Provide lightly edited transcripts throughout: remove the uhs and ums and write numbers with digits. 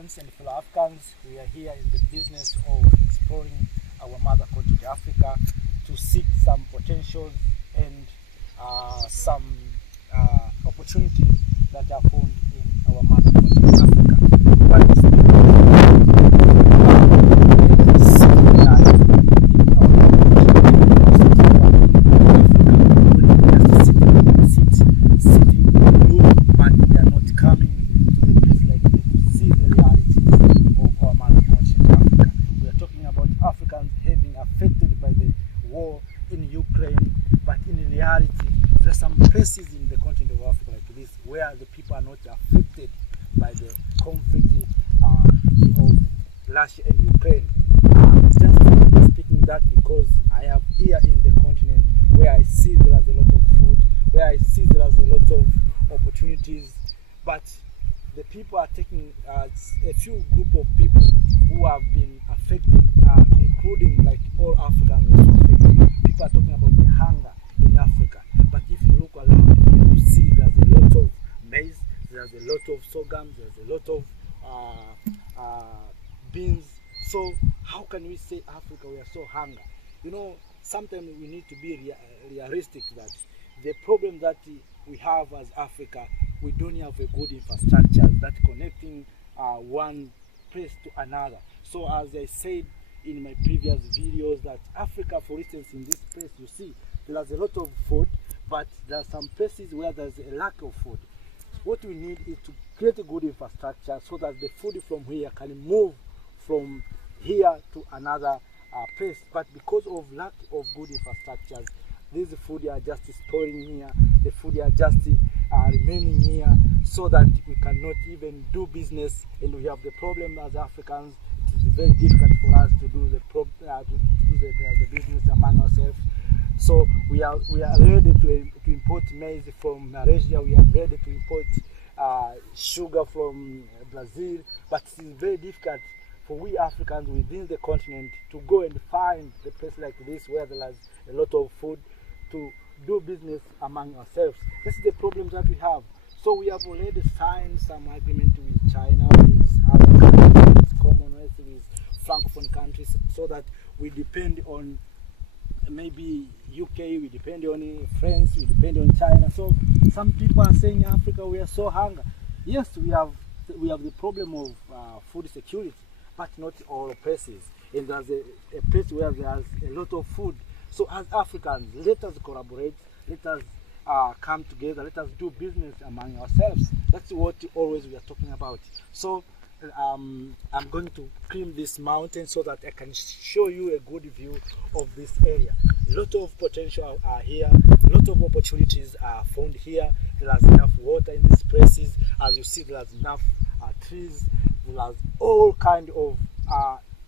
friends and fellow Africans, we are here in the business of exploring our mother continent Africa to seek some potentials and some opportunities that are found in our mother continent Africa. What is there are some places in the continent of Africa like this where the people are not affected by the conflict of Russia and Ukraine. Just speaking that because I have here in the continent where I see there is a lot of food, where I see there is a lot of opportunities, but the people are taking a few group of people who have been affected, concluding like all Africans are affected. People are talking about the hunger in Africa. But if you look around here, you see there's a lot of maize, there's a lot of sorghum, there's a lot of beans. So how can we say Africa we are so hungry? You know, sometimes we need to be realistic that the problem that we have as Africa, we don't have a good infrastructure that connecting one place to another. So as I said in my previous videos, that Africa, for instance, in this place you see there's a lot of food, but there are some places where there's a lack of food. What we need is to create a good infrastructure so that the food from here can move from here to another place. But because of lack of good infrastructures, these food are just spoiling here, the food are just remaining here, so that we cannot even do business, and we have the problem as Africans. It is very difficult for us to do the business among ourselves. So we are ready to import maize from Malaysia. We are ready to import sugar from Brazil, but it is very difficult for we Africans within the continent to go and find a place like this where there is a lot of food to do business among ourselves. This is the problem that we have. So we have already signed some agreement with China, with other countries, with Commonwealth, with Francophone countries, so that we depend on maybe UK, we depend on France, we depend on China. So some people are saying Africa we are so hungry. Yes, we have the problem of food security, but not all places. And there's a place where there's a lot of food. So as Africans, let us collaborate, let us come together, let us do business among ourselves. That's what always we are talking about. So I'm going to climb this mountain so that I can show you a good view of this area. A lot of potential are here, a lot of opportunities are found here. There's enough water in these places. As you see, there's enough trees, there's all kind of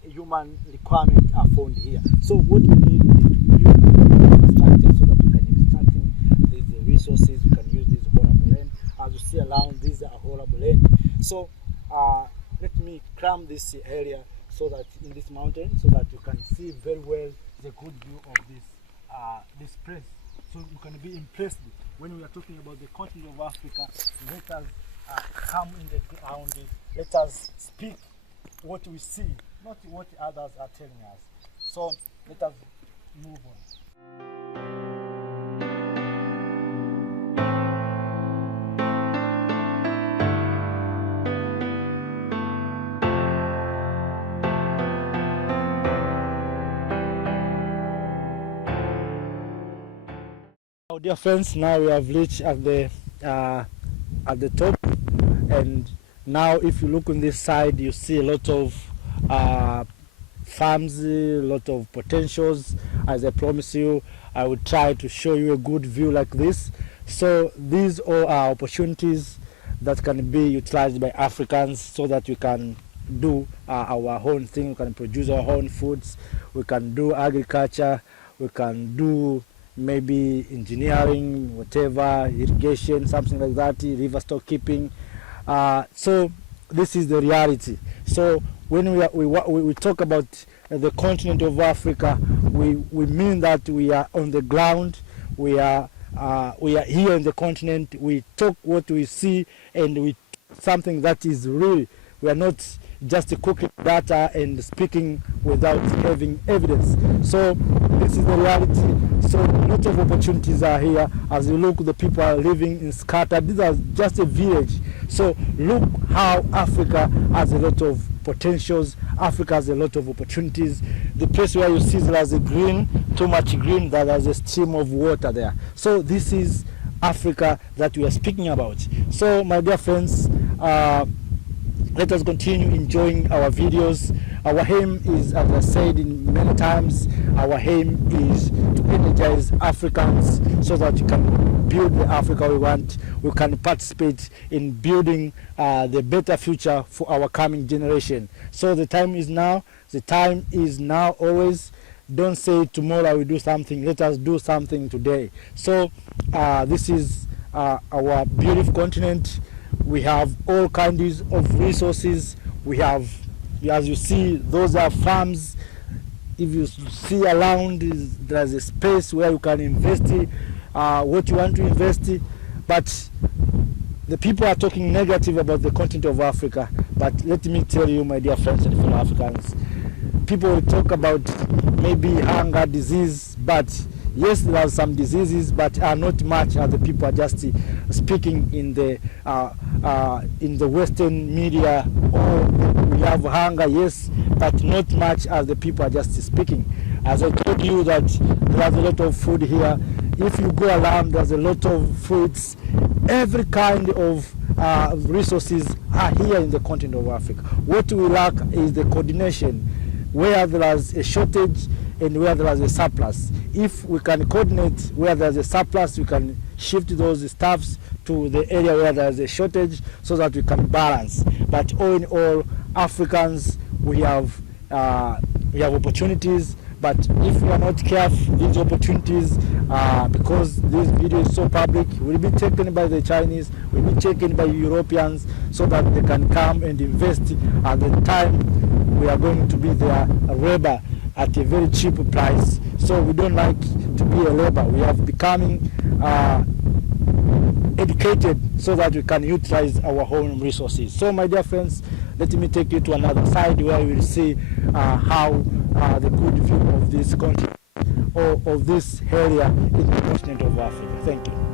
human requirements are found here. So what we need is to build infrastructure so that we can extract these resources, we can use this horrible land. As you see around, these are horrible land. So let me climb this area so that in this mountain, so that you can see very well the good view of this place. So you can be impressed when we are talking about the continent of Africa. Let us come in the ground. Let us speak what we see, not what others are telling us. So let us move on. Dear friends, now we have reached at the top, and now if you look on this side, you see a lot of farms, a lot of potentials. As I promise you, I will try to show you a good view like this. So these all are opportunities that can be utilized by Africans so that we can do our own thing, we can produce our own foods, we can do agriculture, we can do maybe engineering, whatever, irrigation, something like that, river stock keeping. So this is the reality. So when we talk about the continent of Africa, we mean that we are on the ground, we are here in the continent, we talk what we see, and we something that is real We are not just cooking data and speaking without having evidence. So this is the reality. So a lot of opportunities are here. As you look, the people are living in scattered. These are just a village. So look how Africa has a lot of potentials. Africa has a lot of opportunities. The place where you see there's a green, too much green, that there's a stream of water there. So this is Africa that we are speaking about. So my dear friends, let us continue enjoying our videos. Our aim is, as I said in many times, our aim is to energize Africans so that we can build the Africa we want. We can participate in building the better future for our coming generation. So the time is now. The time is now always. Don't say tomorrow I will do something. Let us do something today. So this is our beautiful continent. We have all kinds of resources. We have, as you see, those are farms. If you see around, there's a space where you can invest what you want to invest. But the people are talking negative about the continent of Africa. But let me tell you, my dear friends and fellow Africans, people will talk about maybe hunger, disease, but yes, there are some diseases, but are not much as the people are just speaking in the Western media. Oh, we have hunger, yes, but not much as the people are just speaking. As I told you that there's a lot of food here. If you go around, there's a lot of fruits. Every kind of resources are here in the continent of Africa. What we lack is the coordination. Where there is a shortage and where there is a surplus. If we can coordinate where there is a surplus, we can shift those staffs to the area where there is a shortage so that we can balance. But all in all, Africans, we have opportunities. But if we are not careful, these opportunities, because this video is so public, will be taken by the Chinese, will be taken by Europeans, so that they can come and invest at the time we are going to be their labor at a very cheap price. So we don't like to be a labor. We are becoming educated so that we can utilize our own resources. So my dear friends, let me take you to another side where we will see how the good view of this continent or of this area in the continent of Africa. Thank you.